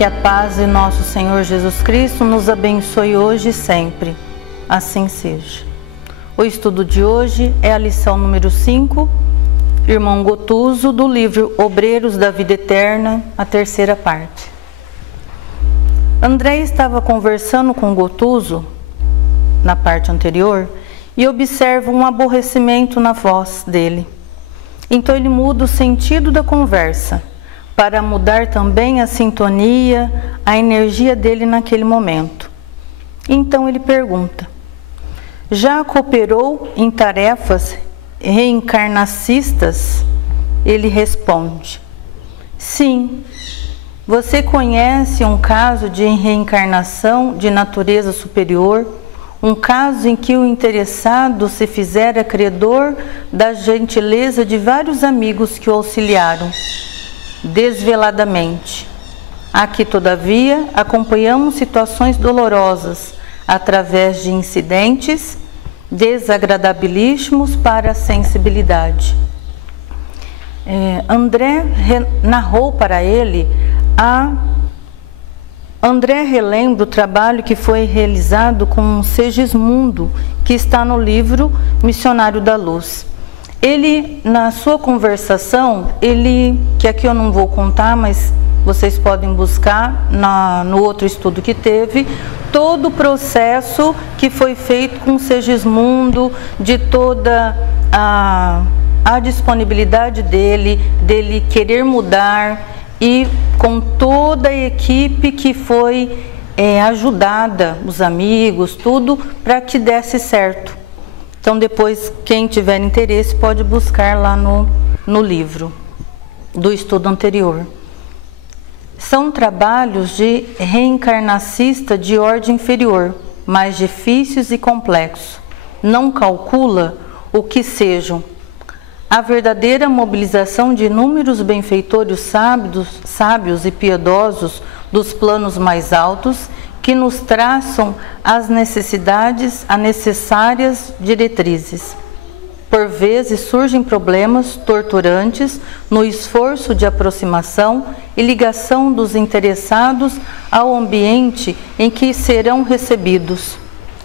Que a paz de nosso Senhor Jesus Cristo nos abençoe hoje e sempre. Assim seja. O estudo de hoje é a lição número 5, Irmão Gotuso, do livro Obreiros da Vida Eterna, a terceira parte. André estava conversando com Gotuso, na parte anterior, e observa um aborrecimento na voz dele. Então ele muda o sentido da conversa, para mudar também a sintonia, a energia dele naquele momento. Então ele pergunta: já cooperou em tarefas reencarnacistas? Ele responde: sim. Você conhece um caso de reencarnação de natureza superior? Um caso em que o interessado se fizera credor da gentileza de vários amigos que o auxiliaram desveladamente. Aqui, todavia, acompanhamos situações dolorosas através de incidentes desagradabilíssimos para a sensibilidade. André narrou para ele André relembra o trabalho que foi realizado com Segismundo, que está no livro Missionário da Luz. Ele, na sua conversação, que aqui eu não vou contar, mas vocês podem buscar no outro estudo que teve, todo o processo que foi feito com Segismundo, de toda a disponibilidade dele querer mudar, e com toda a equipe que foi ajudada, os amigos, tudo, para que desse certo. Então depois, quem tiver interesse, pode buscar lá no livro do estudo anterior. São trabalhos de reencarnacista de ordem inferior, mais difíceis e complexos. Não calcula o que sejam a verdadeira mobilização de inúmeros benfeitores sábios e piedosos dos planos mais altos, que nos traçam as necessárias diretrizes. Por vezes surgem problemas torturantes no esforço de aproximação e ligação dos interessados ao ambiente em que serão recebidos,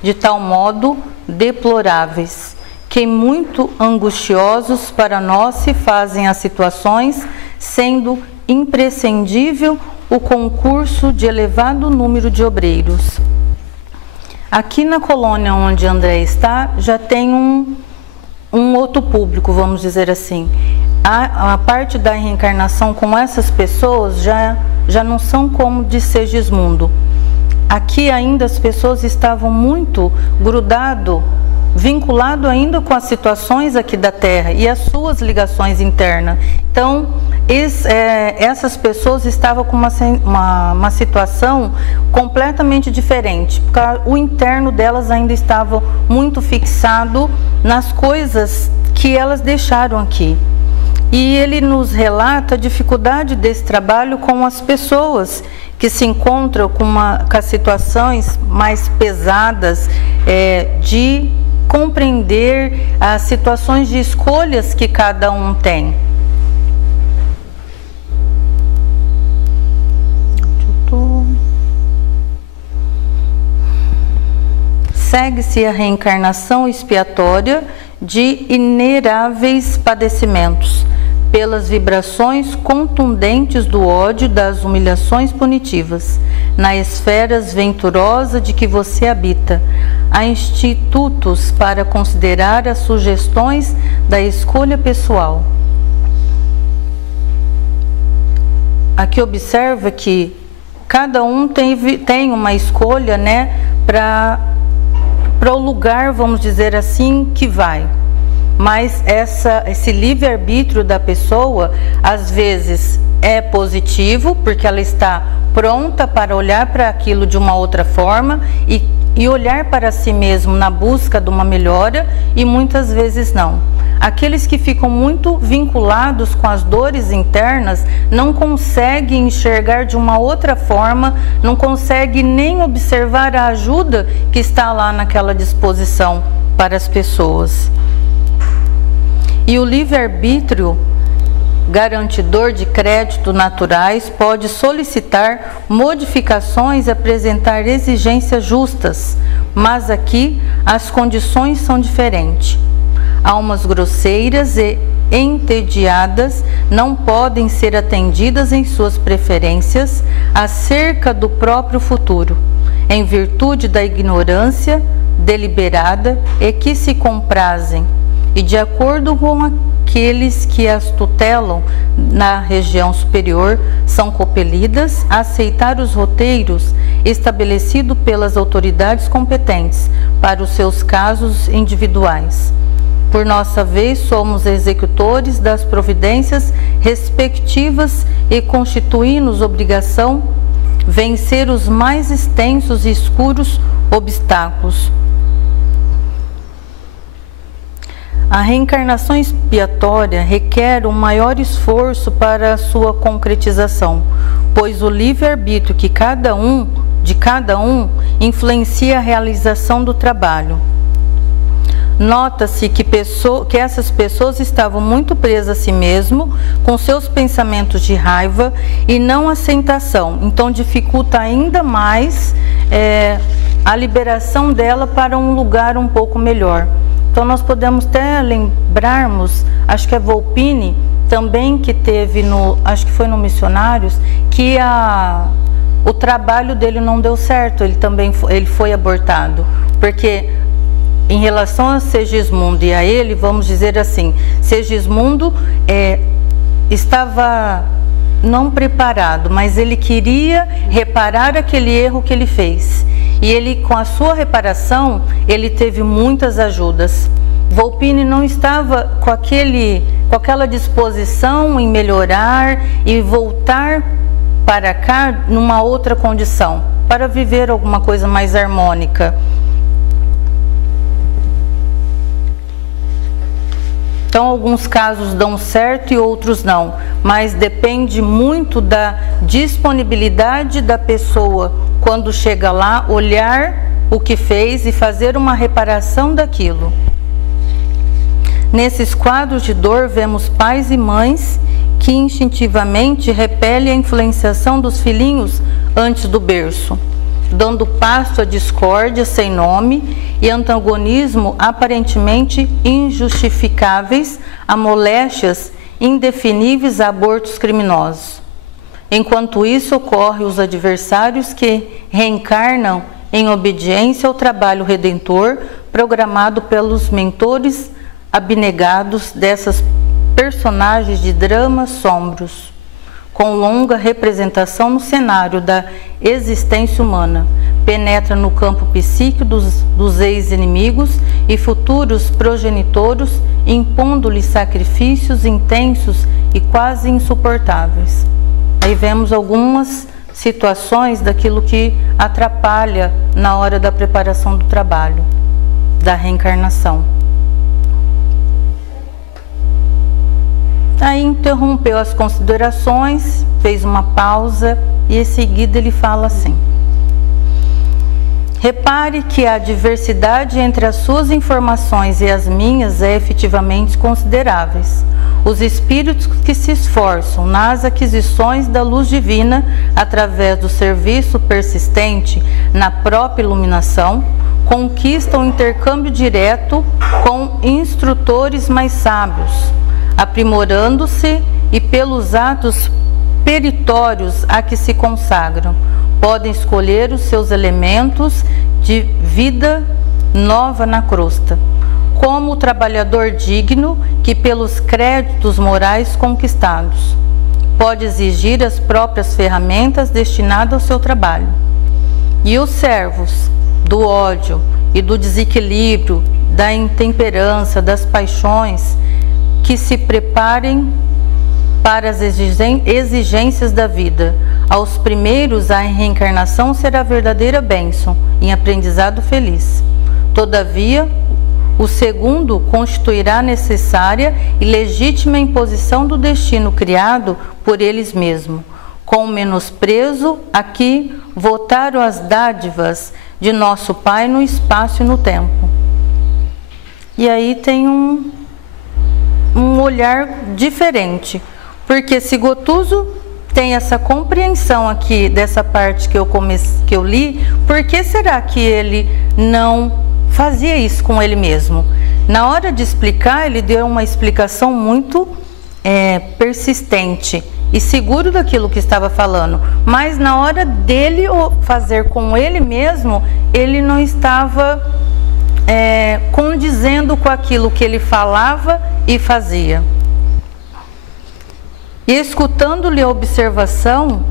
de tal modo deploráveis, que muito angustiosos para nós se fazem as situações, sendo imprescindível o concurso de elevado número de obreiros. Aqui na colônia onde André está, já tem um outro público, vamos dizer assim. A parte da reencarnação com essas pessoas já não são como de Segismundo. Aqui ainda as pessoas estavam muito vinculado ainda com as situações aqui da Terra e as suas ligações internas. Então, essas pessoas estavam com uma situação completamente diferente, porque o interno delas ainda estava muito fixado nas coisas que elas deixaram aqui. E ele nos relata a dificuldade desse trabalho com as pessoas que se encontram com as situações mais pesadas, de compreender as situações de escolhas que cada um tem. Segue-se a reencarnação expiatória de ineráveis padecimentos, pelas vibrações contundentes do ódio das humilhações punitivas, na esferas venturosa de que você habita. Há institutos para considerar as sugestões da escolha pessoal. Aqui observa que cada um tem uma escolha, né, para o lugar, vamos dizer assim, que vai. Mas esse livre-arbítrio da pessoa, às vezes, é positivo, porque ela está pronta para olhar para aquilo de uma outra forma e olhar para si mesmo na busca de uma melhora, e muitas vezes não. Aqueles que ficam muito vinculados com as dores internas não conseguem enxergar de uma outra forma, não conseguem nem observar a ajuda que está lá naquela disposição para as pessoas. E o livre-arbítrio garantidor de crédito naturais, pode solicitar modificações e apresentar exigências justas, mas aqui as condições são diferentes. Almas grosseiras e entediadas não podem ser atendidas em suas preferências acerca do próprio futuro, em virtude da ignorância deliberada e que se comprazem, e de acordo com aqueles que as tutelam na região superior, são compelidas a aceitar os roteiros estabelecidos pelas autoridades competentes para os seus casos individuais. Por nossa vez, somos executores das providências respectivas e constituímos obrigação vencer os mais extensos e escuros obstáculos. A reencarnação expiatória requer um maior esforço para a sua concretização, pois o livre-arbítrio de cada um influencia a realização do trabalho. Nota-se que essas pessoas estavam muito presas a si mesmo, com seus pensamentos de raiva e não aceitação. Então dificulta ainda mais a liberação dela para um lugar um pouco melhor. Então nós podemos até lembrarmos, acho que é Volpini também, que teve acho que foi no Missionários, que o trabalho dele não deu certo, ele foi abortado, porque em relação a Segismundo e a ele, vamos dizer assim, Segismundo estava não preparado, mas ele queria reparar aquele erro que ele fez. E ele, com a sua reparação, ele teve muitas ajudas. Volpini não estava com aquela disposição em melhorar e voltar para cá numa outra condição, para viver alguma coisa mais harmônica. Então, alguns casos dão certo e outros não, mas depende muito da disponibilidade da pessoa, quando chega lá, olhar o que fez e fazer uma reparação daquilo. Nesses quadros de dor, vemos pais e mães que instintivamente repelem a influenciação dos filhinhos antes do berço, dando pasto à discórdia sem nome e antagonismo aparentemente injustificáveis, a moléstias indefiníveis, a abortos criminosos. Enquanto isso, ocorre os adversários que reencarnam em obediência ao trabalho redentor programado pelos mentores abnegados dessas personagens de dramas sombros, com longa representação no cenário da existência humana, penetra no campo psíquico dos ex-inimigos e futuros progenitores, impondo-lhes sacrifícios intensos e quase insuportáveis. Aí vemos algumas situações daquilo que atrapalha na hora da preparação do trabalho, da reencarnação. Aí interrompeu as considerações, fez uma pausa e em seguida ele fala assim: repare que a diversidade entre as suas informações e as minhas é efetivamente consideráveis. Os espíritos que se esforçam nas aquisições da luz divina através do serviço persistente na própria iluminação conquistam o intercâmbio direto com instrutores mais sábios, aprimorando-se e pelos atos peritórios a que se consagram, podem escolher os seus elementos de vida nova na crosta, como o trabalhador digno que pelos créditos morais conquistados pode exigir as próprias ferramentas destinadas ao seu trabalho. E os servos do ódio e do desequilíbrio, da intemperança, das paixões, que se preparem para as exigências da vida. Aos primeiros, a reencarnação será verdadeira bênção em aprendizado feliz. Todavia, o segundo constituirá necessária e legítima imposição do destino criado por eles mesmos, com menosprezo a que votaram as dádivas de nosso Pai no espaço e no tempo. E aí tem um olhar diferente, Porque se Gotuso tem essa compreensão aqui dessa parte que eu li, por que será que ele não fazia isso com ele mesmo? Na hora de explicar, ele deu uma explicação muito persistente e seguro daquilo que estava falando, mas na hora dele fazer com ele mesmo, ele não estava condizendo com aquilo que ele falava e fazia. E escutando-lhe a observação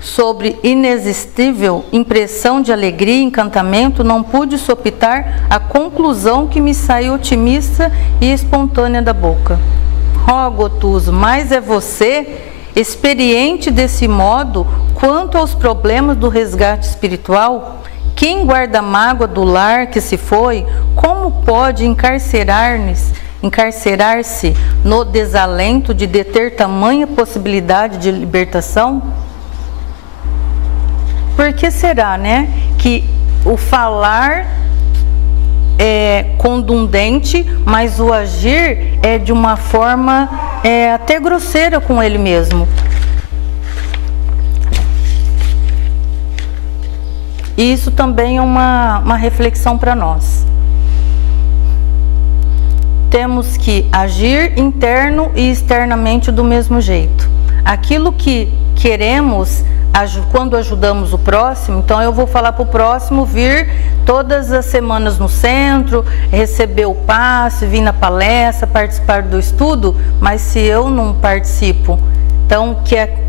sobre inexistível impressão de alegria e encantamento, não pude sopitar a conclusão que me saiu otimista e espontânea da boca. Ó, Gotuso, mas é você, experiente desse modo, quanto aos problemas do resgate espiritual? Quem guarda a mágoa do lar que se foi, como pode encarcerar-se no desalento de deter tamanha possibilidade de libertação? Por que será, né, que o falar é contundente, mas o agir é de uma forma até grosseira com ele mesmo? E isso também é uma reflexão para nós. Temos que agir interno e externamente do mesmo jeito. Aquilo que queremos, quando ajudamos o próximo, então eu vou falar para o próximo vir todas as semanas no centro, receber o passe, vir na palestra, participar do estudo, mas se eu não participo, então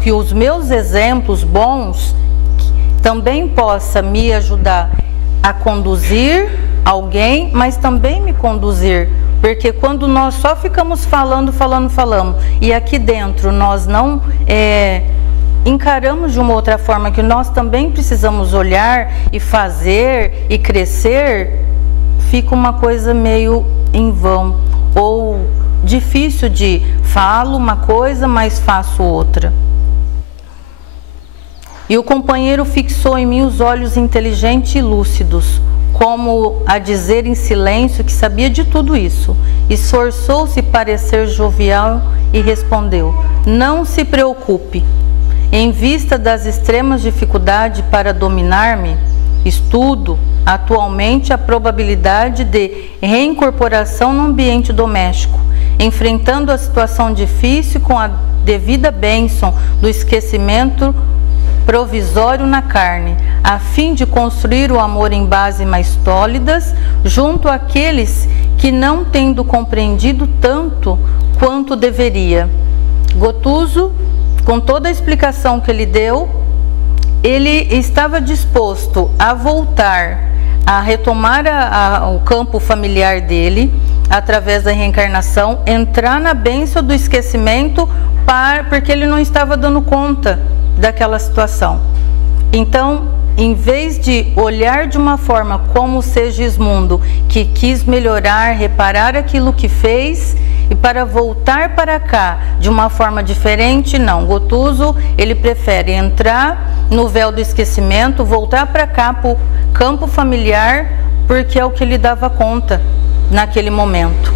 que os meus exemplos bons também possa me ajudar a conduzir alguém, mas também me conduzir. Porque quando nós só ficamos falando, e aqui dentro nós não encaramos de uma outra forma, que nós também precisamos olhar e fazer e crescer, fica uma coisa meio em vão, ou difícil de falo uma coisa, mas faço outra. E o companheiro fixou em mim os olhos inteligentes e lúcidos, como a dizer em silêncio que sabia de tudo isso. Esforçou-se parecer jovial e respondeu: não se preocupe. Em vista das extremas dificuldades para dominar-me, estudo atualmente a probabilidade de reincorporação no ambiente doméstico, enfrentando a situação difícil com a devida bênção do esquecimento provisório na carne, a fim de construir o amor em bases mais sólidas junto àqueles que não tendo compreendido tanto quanto deveria. Gotuso, com toda a explicação que ele deu, ele estava disposto a voltar, a retomar o campo familiar dele, através da reencarnação, entrar na bênção do esquecimento, porque ele não estava dando conta daquela situação. Então, em vez de olhar de uma forma como o Segismundo, que quis melhorar, reparar aquilo que fez, e para voltar para cá de uma forma diferente, não. Gotuso, ele prefere entrar no véu do esquecimento, voltar para cá, para o campo familiar, porque é o que ele dava conta naquele momento.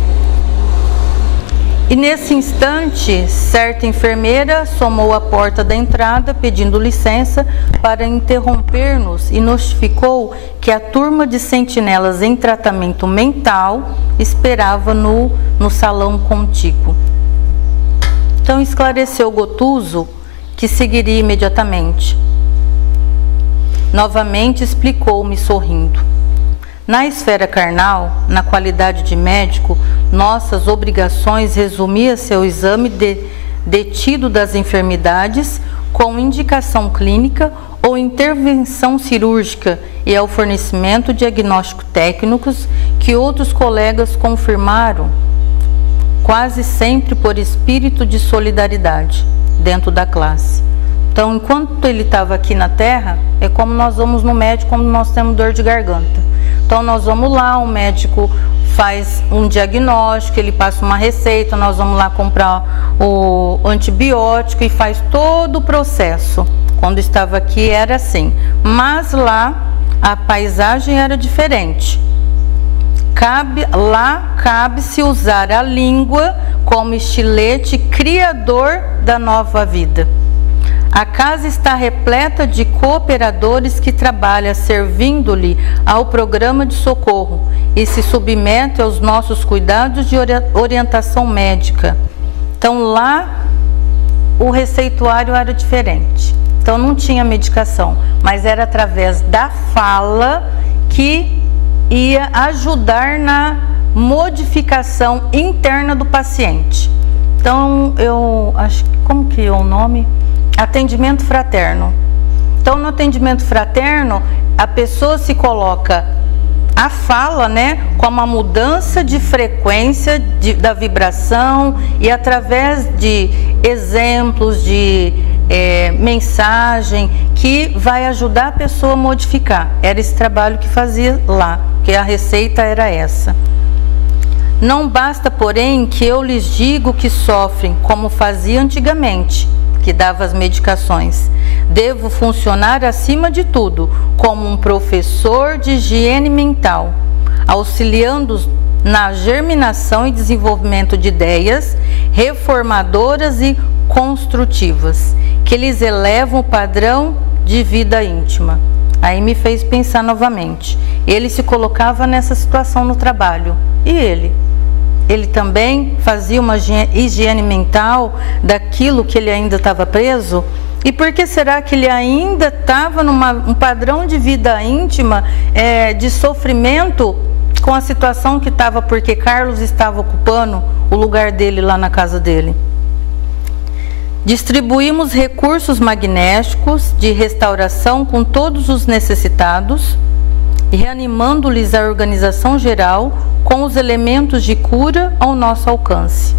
E nesse instante, certa enfermeira somou à porta da entrada, pedindo licença para interromper-nos, e notificou que a turma de sentinelas em tratamento mental esperava no salão contíguo. Então esclareceu Gotuso que seguiria imediatamente. Novamente explicou-me sorrindo: na esfera carnal, na qualidade de médico, nossas obrigações resumiam-se ao exame detido das enfermidades com indicação clínica ou intervenção cirúrgica e ao fornecimento de diagnósticos técnicos que outros colegas confirmaram, quase sempre por espírito de solidariedade dentro da classe. Então, enquanto ele estava aqui na Terra, é como nós vamos no médico quando nós temos dor de garganta. Então, nós vamos lá, o médico faz um diagnóstico, ele passa uma receita, nós vamos lá comprar o antibiótico e faz todo o processo. Quando estava aqui era assim, mas lá a paisagem era diferente. cabe-se usar a língua como estilete criador da nova vida. A casa está repleta de cooperadores que trabalham servindo-lhe ao programa de socorro e se submetem aos nossos cuidados de orientação médica. Então lá o receituário era diferente. Então não tinha medicação, mas era através da fala que ia ajudar na modificação interna do paciente. Então eu acho, como que é o nome? Atendimento fraterno. Então no atendimento fraterno a pessoa se coloca a fala, né, como a mudança de frequência da vibração e através de exemplos, de mensagem que vai ajudar a pessoa a modificar. Era esse trabalho que fazia lá, que a receita era essa. Não basta, porém, que eu lhes digo que sofrem, como fazia antigamente, que dava as medicações. Devo funcionar acima de tudo como um professor de higiene mental, auxiliando-os na germinação e desenvolvimento de ideias reformadoras e construtivas, que lhes elevam o padrão de vida íntima. Aí me fez pensar novamente. Ele se colocava nessa situação no trabalho. E ele também fazia uma higiene mental daquilo que ele ainda estava preso? E por que será que ele ainda estava num padrão de vida íntima, de sofrimento, com a situação que estava, porque Carlos estava ocupando o lugar dele lá na casa dele? Distribuímos recursos magnéticos de restauração com todos os necessitados, reanimando-lhes a organização geral com os elementos de cura ao nosso alcance.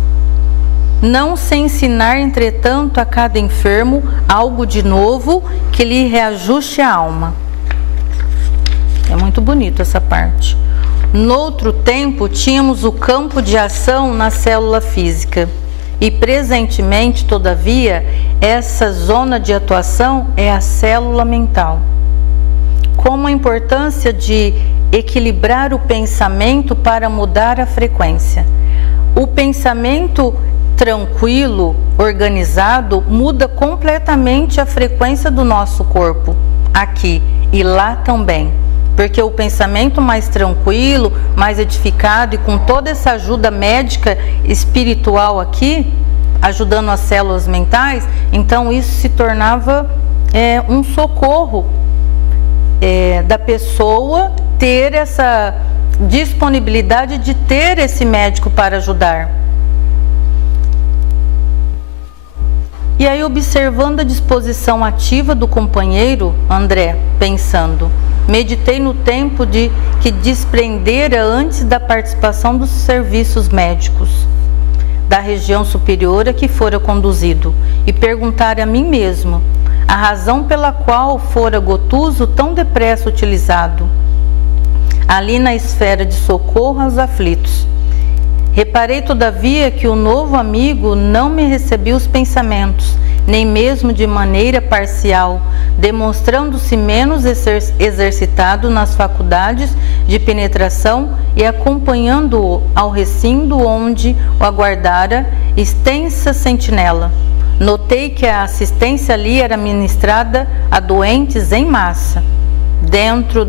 Não se ensinar, entretanto, a cada enfermo algo de novo que lhe reajuste a alma. É muito bonito essa parte. Noutro tempo, tínhamos o campo de ação na célula física. E presentemente, todavia, essa zona de atuação é a célula mental. Como a importância de equilibrar o pensamento para mudar a frequência. O pensamento tranquilo, organizado, muda completamente a frequência do nosso corpo, aqui e lá também. Porque o pensamento mais tranquilo, mais edificado e com toda essa ajuda médica espiritual aqui, ajudando as células mentais, então isso se tornava um socorro da pessoa ter essa disponibilidade de ter esse médico para ajudar. E aí, observando a disposição ativa do companheiro, André, pensando, meditei no tempo que desprendera antes da participação dos serviços médicos da região superior a que fora conduzido e perguntar a mim mesmo a razão pela qual fora Gotuso tão depressa utilizado ali na esfera de socorro aos aflitos. Reparei, todavia, que o novo amigo não me recebia os pensamentos, nem mesmo de maneira parcial, demonstrando-se menos exercitado nas faculdades de penetração e acompanhando-o ao recinto onde o aguardara extensa sentinela. Notei que a assistência ali era ministrada a doentes em massa, dentro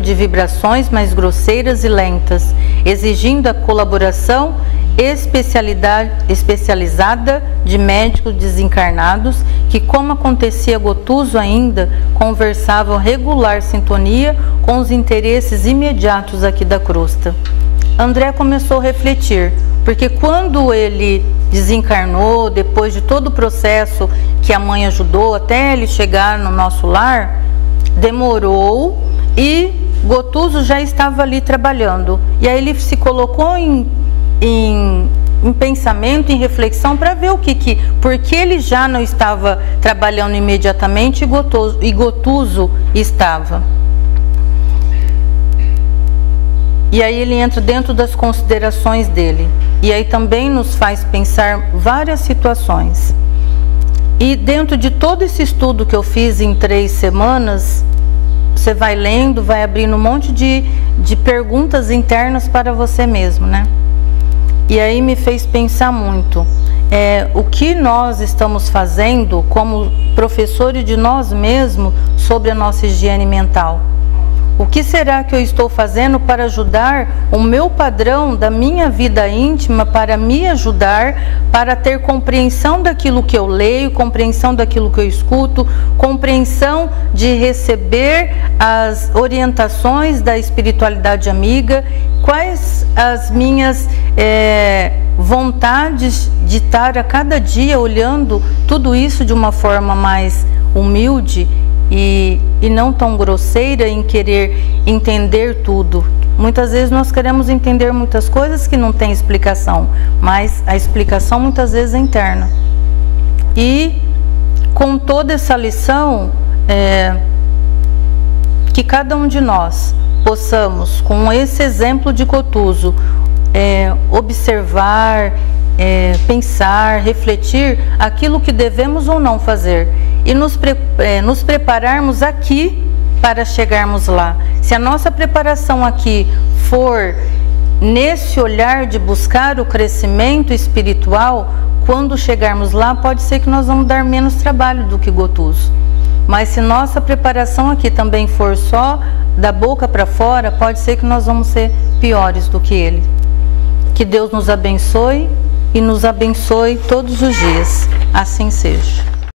de vibrações mais grosseiras e lentas, exigindo a colaboração especializada de médicos desencarnados que, como acontecia a Gotuso ainda, conversavam regular sintonia com os interesses imediatos aqui da crosta. André começou a refletir, porque quando ele desencarnou, depois de todo o processo que a mãe ajudou até ele chegar no nosso lar, demorou e Gotuso já estava ali trabalhando. E aí ele se colocou em pensamento, em reflexão, para ver porque ele já não estava trabalhando imediatamente e Gotuso estava. E aí ele entra dentro das considerações dele. E aí também nos faz pensar várias situações. E dentro de todo esse estudo que eu fiz em 3 semanas, você vai lendo, vai abrindo um monte de perguntas internas para você mesmo, né? E aí me fez pensar muito. O que nós estamos fazendo como professores de nós mesmos sobre a nossa higiene mental? O que será que eu estou fazendo para ajudar o meu padrão da minha vida íntima, para me ajudar, para ter compreensão daquilo que eu leio, compreensão daquilo que eu escuto, compreensão de receber as orientações da espiritualidade amiga, quais as minhas vontades de estar a cada dia olhando tudo isso de uma forma mais humilde e não tão grosseira em querer entender tudo. Muitas vezes nós queremos entender muitas coisas que não tem explicação, mas a explicação muitas vezes é interna. E com toda essa lição, que cada um de nós possamos, com esse exemplo de Cotuso, observar, pensar, refletir aquilo que devemos ou não fazer e nos prepararmos aqui para chegarmos lá. Se a nossa preparação aqui for nesse olhar de buscar o crescimento espiritual, quando chegarmos lá, pode ser que nós vamos dar menos trabalho do que Cotuso. Mas se nossa preparação aqui também for só da boca para fora, pode ser que nós vamos ser piores do que ele. Que Deus nos abençoe e nos abençoe todos os dias. Assim seja.